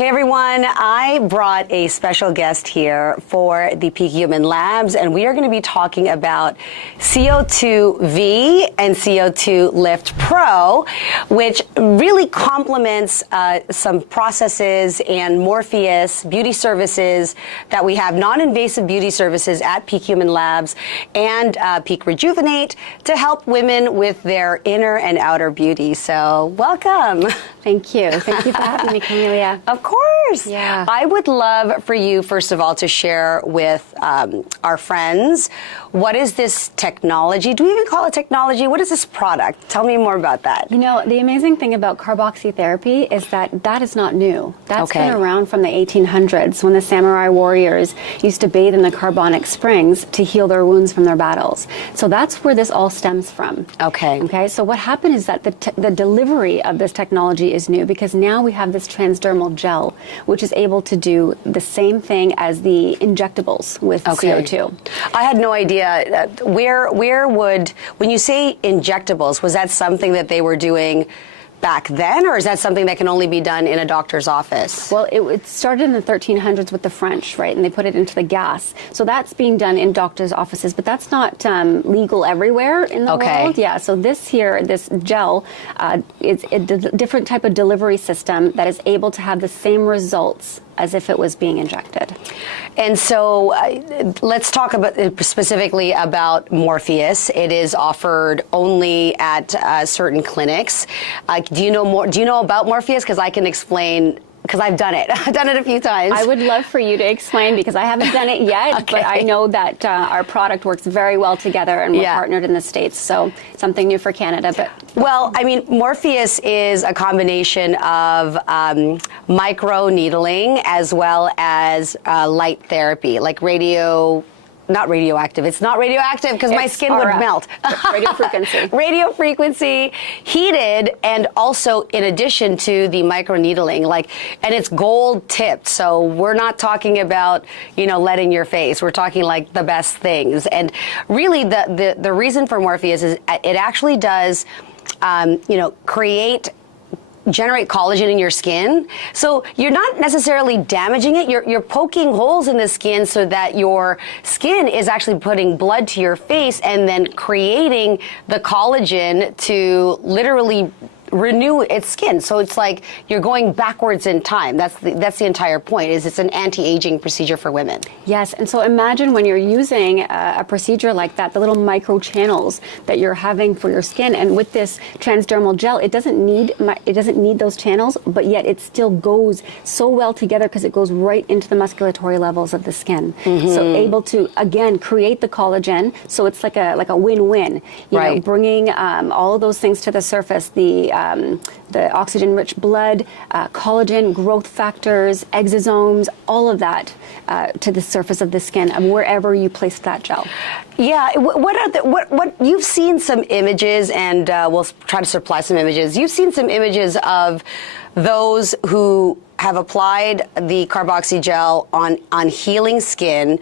Hey everyone, I brought a special guest here for the Peak Human Labs, and we are going to be talking about CO2-V and CO2-Lift Pro, which really complements some processes and Morpheus beauty services that we have, non-invasive beauty services at Peak Human Labs and Peak Rejuvenate to help women with their inner and outer beauty. So welcome. Thank you. Thank you for having me, Carmelia. Of course. Yeah. I would love for you, first of all, to share with our friends, what is this technology? Do we even call it technology? What is this product? Tell me more about that. You know, the amazing thing about carboxytherapy is that that is not new. That's been around from the 1800s when the samurai warriors used to bathe in the carbonic springs to heal their wounds from their battles. So that's where this all stems from. Okay. So what happened is that the delivery of this technology is new because now we have this transdermal gel, which is able to do the same thing as the injectables with CO2. I had no idea. Where would, when you say injectables, was that something that they were doing back then, or is that something that can only be done in a doctor's office? Well, it started in the 1300s with the French, right? And they put it into the gas. So that's being done in doctor's offices, but that's not legal everywhere in the world. Yeah, so this gel, is a different type of delivery system that is able to have the same results as if it was being injected. And so let's talk about specifically about Morpheus. It is offered only at certain clinics. Do you know more? Do you know about Morpheus? Because I can explain. Because I've done it. I've done it a few times. I would love for you to explain because I haven't done it yet, but I know that our product works very well togetr and we're partnered in the States, so something new for Canada. But well, I mean, Morpheus is a combination of micro needling as well as light therapy, like not radioactive. It's not radioactive because my skin would melt. Radio frequency. Radio frequency, heated, and also in addition to the micro needling, and it's gold tipped. So we're not talking about, lead in your face. We're talking like the best things. And really the reason for Morpheus is it actually does, generate collagen in your skin. So you're not necessarily damaging it. You're poking holes in the skin so that your skin is actually putting blood to your face and then creating the collagen to literally renew its skin. So it's like you're going backwards in time. That's the entire point, is it's an anti-aging procedure for women. Yes, and so imagine when you're using a procedure like that, the little micro channels that you're having for your skin, and with this transdermal gel, it doesn't need those channels, but yet it still goes so well together because it goes right into the musculatory levels of the skin. So able to again create the collagen. So it's like a win-win. You know, bringing all of those things to the surface. The oxygen-rich blood, collagen, growth factors, exosomes, all of that to the surface of the skin of wherever you place that gel. Yeah, what you've seen some images, and we'll try to supply some images. You've seen some images of those who have applied the carboxy gel on healing skin.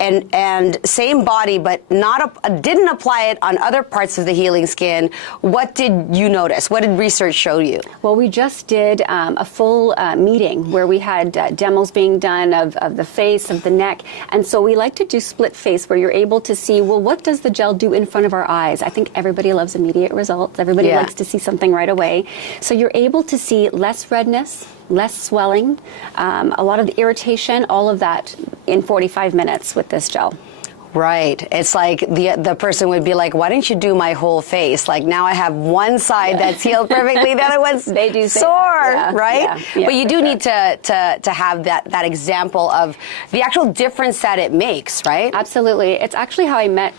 And same body, but didn't apply it on other parts of the healing skin. What did you notice? What did research show you? Well, we just did a full meeting where we had demos being done of the face, of the neck. And so we like to do split face where you're able to see, well, what does the gel do in front of our eyes? I think everybody loves immediate results. Everybody likes to see something right away. So you're able to see less redness, less swelling, a lot of the irritation, all of that in 45 minutes with this gel. Right. It's like the person would be like, why didn't you do my whole face? Like now I have one side that's healed perfectly, the other one's they do sore, right? Yeah, but you do need to have that example of the actual difference that it makes, right? Absolutely. It's actually how I met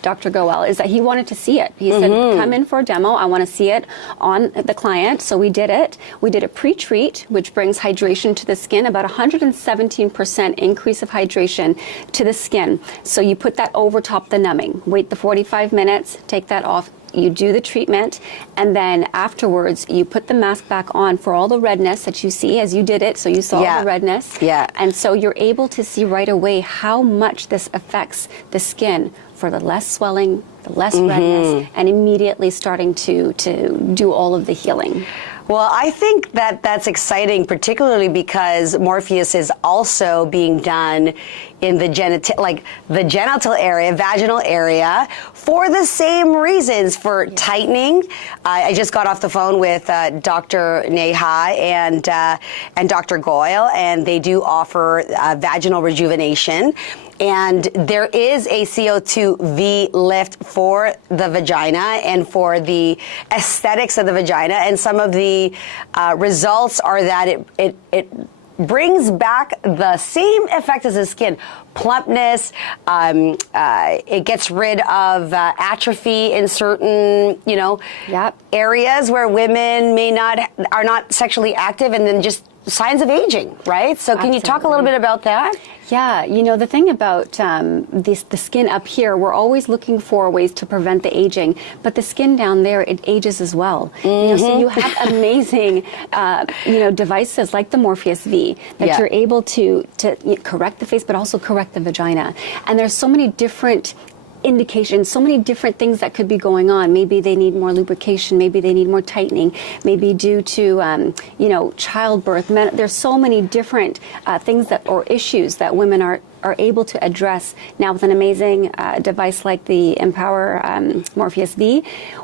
Dr. Goel, is that he wanted to see it. He said, come in for a demo. I want to see it on the client. So we did it. We did a pre-treat, which brings hydration to the skin, about 117% increase of hydration to the skin. So you put that over top the numbing. Wait the 45 minutes, take that off. You do the treatment, and then afterwards you put the mask back on for all the redness that you see as you did it. So you saw all the redness. Yeah. And so you're able to see right away how much this affects the skin for the less swelling, the less redness, and immediately starting to do all of the healing. Well, I think that that's exciting, particularly because Morpheus is also being done in the genital area, vaginal area, for the same reasons, for tightening. I just got off the phone with Dr. Neha and Dr. Goyle, and they do offer vaginal rejuvenation. And there is a CO2-V lift for the vagina and for the aesthetics of the vagina. And some of the results are that it brings back the same effect as the skin. Plumpness, it gets rid of atrophy in certain, areas where women are not sexually active, and then just signs of aging, right? So can you talk a little bit about that? Yeah, the thing about the skin up here, we're always looking for ways to prevent the aging, but the skin down there, it ages as well. So you have amazing, devices like the Morpheus V that you're able to correct the face, but also correct the vagina. And there's so many different indications, so many different things that could be going on. Maybe they need more lubrication, maybe they need more tightening, maybe due to childbirth. There's so many different things or issues that women are able to address now with an amazing device like the Empower Morpheus V.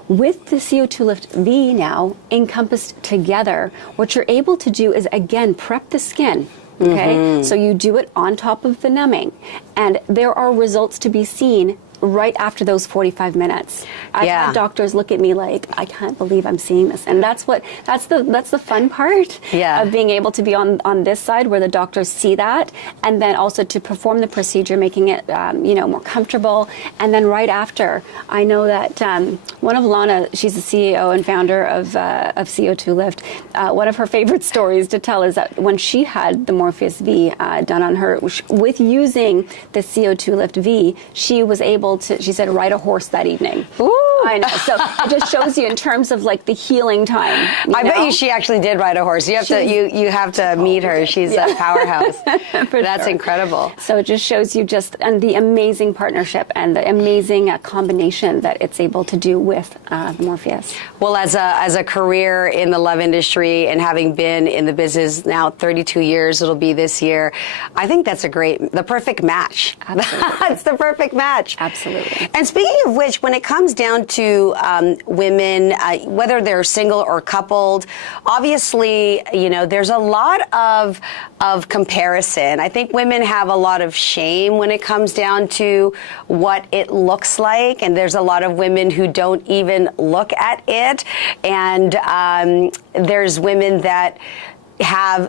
With the CO2-Lift V now encompassed together, what you're able to do is, again, prep the skin. Okay, so you do it on top of the numbing, and there are results to be seen right after those 45 minutes. I've had doctors look at me like, I can't believe I'm seeing this. And that's the fun part of being able to be on this side where the doctors see that, and then also to perform the procedure, making it more comfortable. And then right after, I know that one of Lana, she's the CEO and founder of CO2-Lift, one of her favorite stories to tell is that when she had the Morpheus V done on her, with using the CO2-Lift V, she was able to, she said, ride a horse that evening. Ooh. I know. So it just shows you in terms of like the healing time. I bet you she actually did ride a horse. You have to meet her. She's a powerhouse. That's incredible. So it just shows you and the amazing partnership and the amazing combination that it's able to do with Morpheus. Well, as a career in the love industry and having been in the business now 32 years, it'll be this year, I think that's the perfect match. That's the perfect match. Absolutely. And speaking of which, when it comes down to women, whether they're single or coupled, obviously, there's a lot of comparison. I think women have a lot of shame when it comes down to what it looks like, and there's a lot of women who don't even look at it, and there's women that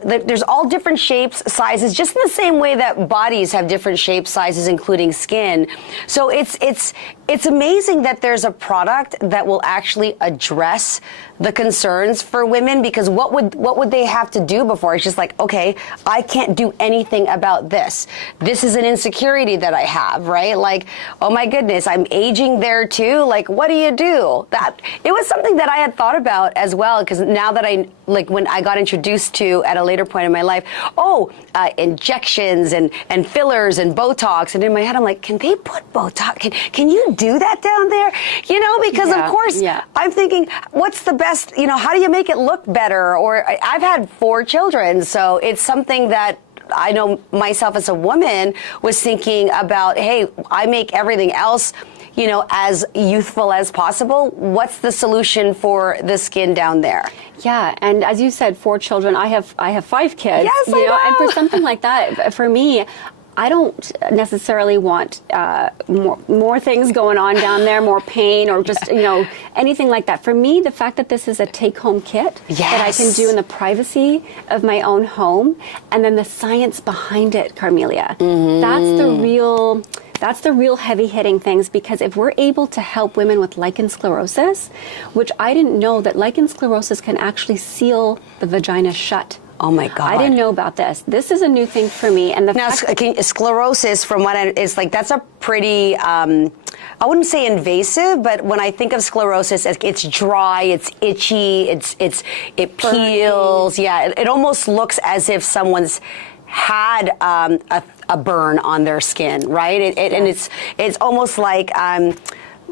there's all different shapes, sizes, just in the same way that bodies have different shapes, sizes, including skin. So it's amazing that there's a product that will actually address the concerns for women, because what would they have to do before? It's just like, okay, I can't do anything about this. This is an insecurity that I have, right? Like, oh my goodness, I'm aging there too. Like, what do you do? It was something that I had thought about as well, because now that when I got introduced to at a later point in my life, injections and fillers and Botox, and in my head I'm like, can they put Botox? Can you do that down there? Because of course I'm thinking, what's the best? How do you make it look better? Or I've had 4 children, so it's something that I know myself as a woman was thinking about. Hey, I make everything else as youthful as possible. What's the solution for the skin down there? Yeah, and as you said, 4 children. I have 5 kids. Yes, I know. And for something like that, for me, I don't necessarily want more things going on down there, more pain, or just anything like that. For me, the fact that this is a take-home kit that I can do in the privacy of my own home, and then the science behind it, Carmelia, that's the real heavy-hitting things, because if we're able to help women with lichen sclerosis, which I didn't know that lichen sclerosis can actually seal the vagina shut. Oh my God! I didn't know about this. This is a new thing for me. And sclerosis, from what it's like, that's a pretty, I wouldn't say invasive, but when I think of sclerosis, it's dry, it's itchy, it peels. Yeah, it almost looks as if someone's had a burn on their skin, right? And it's almost like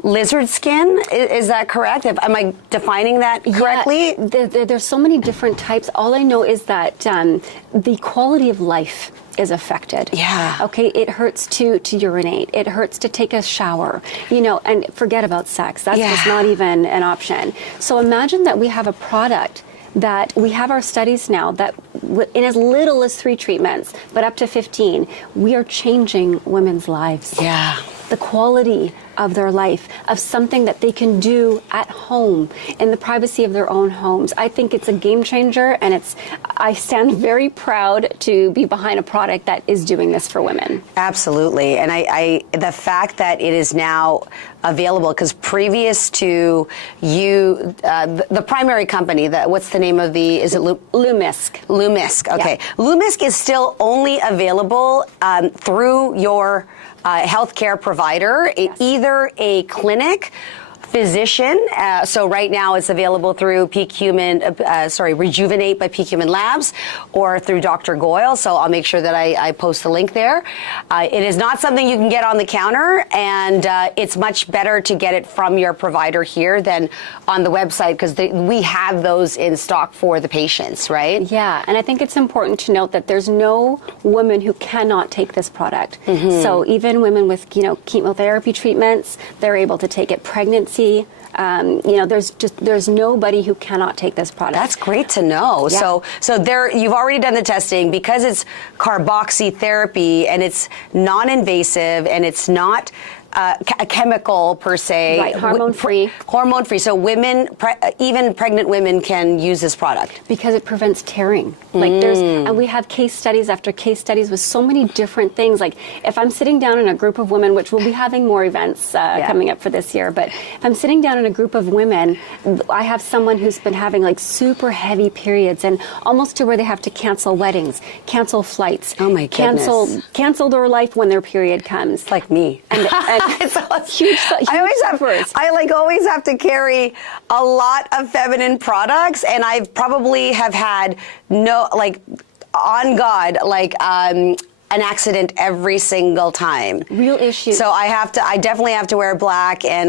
lizard skin. Is that correct? Am I defining that correctly? Yeah, there's so many different types. All I know is that the quality of life is affected. Yeah. Okay, it hurts to urinate. It hurts to take a shower. You know, and forget about sex. That's just not even an option. So imagine that we have a product that we have our studies now that in as little as 3 treatments, but up to 15, we are changing women's lives. Yeah. The quality of their life, of something that they can do at home in the privacy of their own homes. I think it's a game changer, and I stand very proud to be behind a product that is doing this for women. Absolutely. And the fact that it is now available, because previous to you, the primary company, what's the name of is it Lumisk. Lumisk, okay. Yeah. Lumisk is still only available through your healthcare provider, either a clinic, physician. So right now it's available through Rejuvenate by Peak Human Labs, or through Dr. Goyle. So I'll make sure that I post the link there. It is not something you can get on the counter, and it's much better to get it from your provider here than on the website, because we have those in stock for the patients, right? Yeah, and I think it's important to note that there's no woman who cannot take this product. Mm-hmm. So even women with chemotherapy treatments, they're able to take it. Pregnancy. There's nobody who cannot take this product. That's great to know. Yeah. So there, you've already done the testing, because it's carboxytherapy and it's non-invasive and it's not a chemical per se. Right, hormone-free. Hormone-free. So women, even pregnant women, can use this product. Because it prevents tearing. And we have case studies after case studies with so many different things. Like, if I'm sitting down in a group of women, which we'll be having more events coming up for this year, but if I'm sitting down in a group of women, I have someone who's been having like super heavy periods, and almost to where they have to cancel weddings, cancel flights. Oh my goodness. Cancel their life when their period comes. It's like me. And huge I always have to carry a lot of feminine products, and I probably have had an accident every single time. Real issues. So I definitely have to wear black, and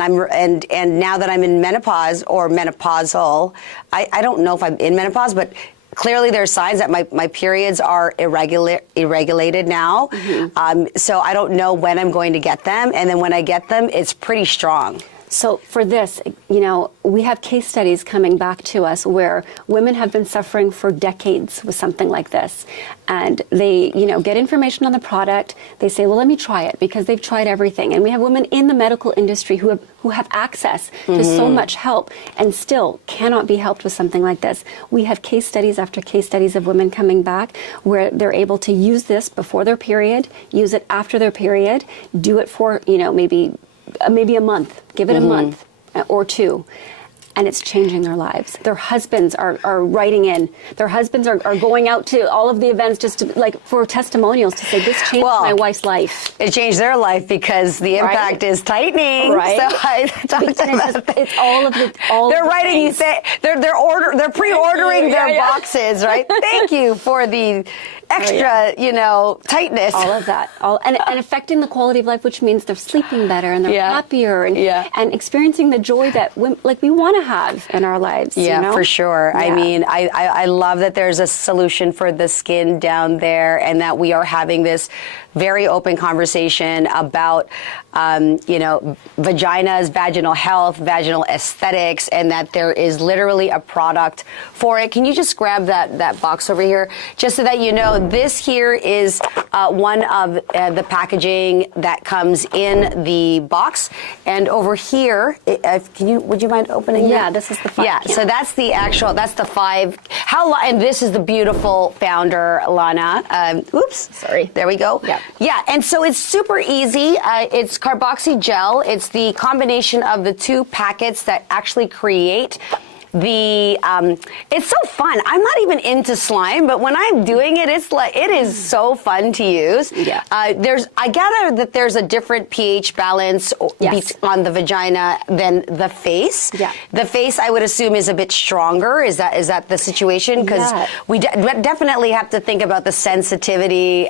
now that I'm in menopause or menopausal, I don't know if I'm in menopause, but clearly there's signs that my periods are irregulated now. Mm-hmm. So I don't know when I'm going to get them. And then when I get them, it's pretty strong. So for this, we have case studies coming back to us where women have been suffering for decades with something like this. And they, get information on the product. They say, well, let me try it, because they've tried everything. And we have women in the medical industry who have access to so much help and still cannot be helped with something like this. We have case studies after case studies of women coming back where they're able to use this before their period, use it after their period, do it for, maybe a month, give it a month or 2, and it's changing their lives. Their husbands are writing in. Their husbands are going out to all of the events just to, for testimonials to say, this changed my wife's life. It changed their life because the impact is tightening. Right. So I talked about it's all of the they're writing. Things. You say they're pre-ordering their boxes, right? Thank you for the extra, tightness. All of that. And affecting the quality of life, which means they're sleeping better and they're happier and experiencing the joy that we want to have in our lives. Yeah, for sure. Yeah. I mean, I love that there's a solution for the skin down there, and that we are having this very open conversation about, vaginas, vaginal health, vaginal aesthetics, and that there is literally a product for it. Can you just grab that box over here, just so that you know, this here is one of the packaging that comes in the box, and over here, would you mind opening? Yeah, this is the 5. Yeah, so that's the 5. And this is the beautiful founder, Lana. Oops, sorry. There we go. Yeah. Yeah, and so it's super easy. It's carboxy gel. It's the combination of the 2 packets that actually create it's so fun. I'm not even into slime, but when I'm doing it, it is so fun to use. Yeah. I gather that there's a different pH balance on the vagina than the face. Yeah. The face, I would assume, is a bit stronger. Is that the situation? Because we definitely have to think about the sensitivity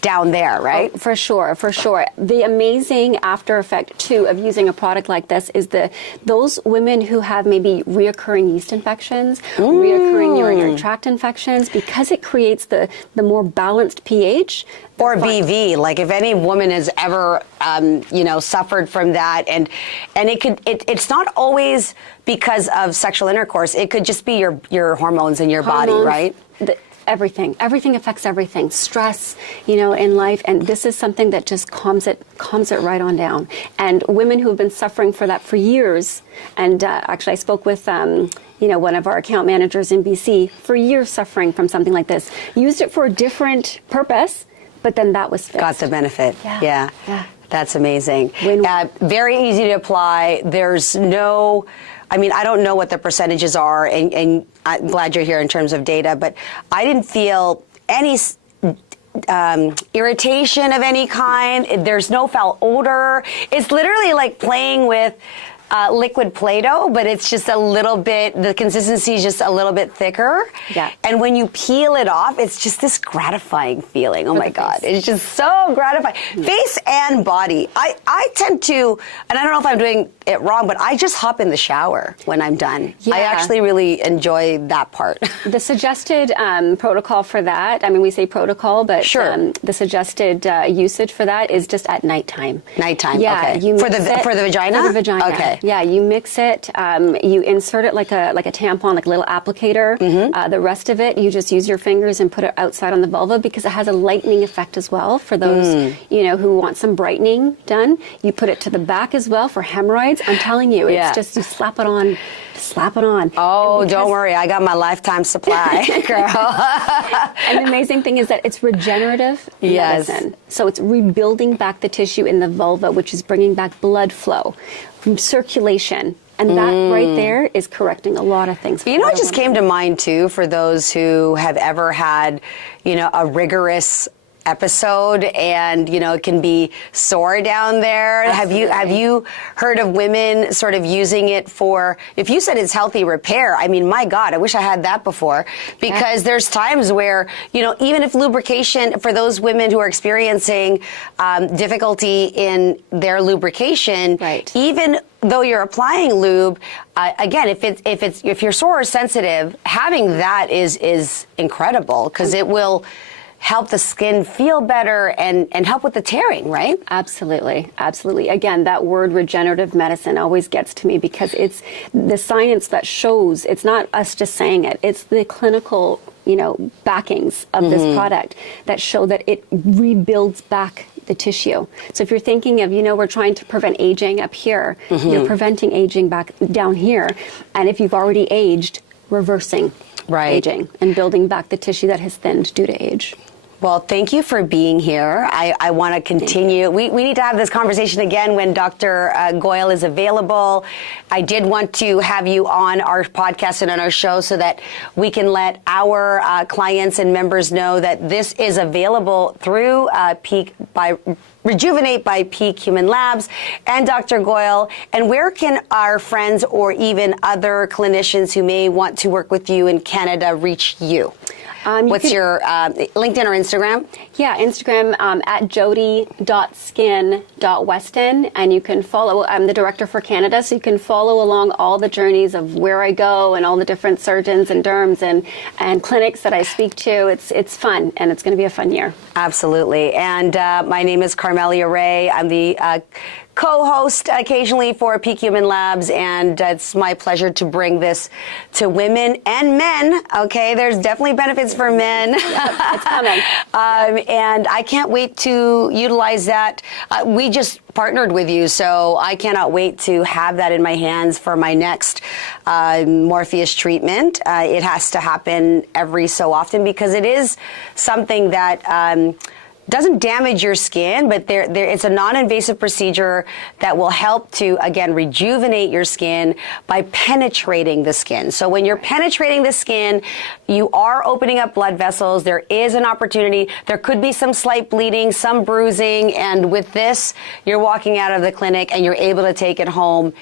down there, right? Oh, for sure. The amazing after effect too of using a product like this is those women who have maybe reoccurring yeast infections, reoccurring urinary tract infections, because it creates the more balanced pH. Or BV, like if any woman has ever, suffered from that, and it's not always because of sexual intercourse. It could just be your hormones in your body, right? Everything affects everything. Stress, in life, and this is something that just calms it right on down. And women who have been suffering for that for years, and actually I spoke with one of our account managers in BC for years suffering from something like this, used it for a different purpose, but then that was fixed. Got the benefit. Yeah. That's amazing. Very easy to apply. There's no, I don't know what the percentages are, and I'm glad you're here in terms of data, but I didn't feel any irritation of any kind. There's no foul odor. It's literally like playing with liquid Play-Doh, but it's just a little bit, the consistency is just a little bit thicker. Yeah. And when you peel it off, it's just this gratifying feeling. Oh my God. It's just so gratifying. Face and body. I tend to, and I don't know if I'm doing it wrong, but I just hop in the shower when I'm done. Yeah. I actually really enjoy that part. The suggested protocol for that, we say protocol, but sure. The suggested usage for that is just at nighttime. Nighttime, yeah, okay. For the vagina? For the vagina. Okay. Yeah, you mix it, you insert it like a tampon, like a little applicator. The rest of it, you just use your fingers and put it outside on the vulva because it has a lightening effect as well for those, who want some brightening done. You put it to the back as well for hemorrhoids. I'm telling you, it's just, you slap it on. Oh, don't worry. I got my lifetime supply, girl. And the amazing thing is that it's regenerative medicine. So it's rebuilding back the tissue in the vulva, which is bringing back blood flow, circulation. And that right there is correcting a lot of things. It just came to mind, too, for those who have ever had, a rigorous episode, and it can be sore down there. Absolutely. Have you heard of women sort of using it for, if you said it's healthy repair, my God, I wish I had that before, because there's times where, even if lubrication, for those women who are experiencing difficulty in their lubrication, even though you're applying lube, again, if you're sore or sensitive, having that is incredible, because it will help the skin feel better and help with the tearing, right? Absolutely. Again, that word regenerative medicine always gets to me because it's the science that shows, it's not us just saying it, it's the clinical, backings of this product that show that it rebuilds back the tissue. So if you're thinking of, we're trying to prevent aging up here, you're preventing aging back down here. And if you've already aged, reversing aging and building back the tissue that has thinned due to age. Well, thank you for being here. I want to continue. We need to have this conversation again when Dr. Goyal is available. I did want to have you on our podcast and on our show so that we can let our clients and members know that this is available through Rejuvenate by Peak Human Labs and Dr. Goyal. And where can our friends or even other clinicians who may want to work with you in Canada reach you? What's your LinkedIn or Instagram? Yeah, Instagram at jody.skin.weston. And you can follow, I'm the director for Canada, so you can follow along all the journeys of where I go and all the different surgeons and derms and clinics that I speak to. It's fun, and it's going to be a fun year. Absolutely. And my name is Carmelia Ray. I'm the co-host occasionally for Peak Human Labs, and it's my pleasure to bring this to women and men. Okay, there's definitely benefits for men. It's coming. And I can't wait to utilize that. We just partnered with you, so I cannot wait to have that in my hands for my next Morpheus treatment. It has to happen every so often because it is something that doesn't damage your skin, but it's a non-invasive procedure that will help to, again, rejuvenate your skin by penetrating the skin. So when you're penetrating the skin, you are opening up blood vessels. There is an opportunity. There could be some slight bleeding, some bruising, and with this, you're walking out of the clinic and you're able to take it home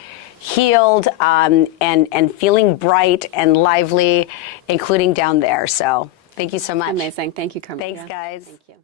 healed and feeling bright and lively, including down there. So thank you so much. Amazing. Thank you, Carmelia. Thanks, guys. Thank you.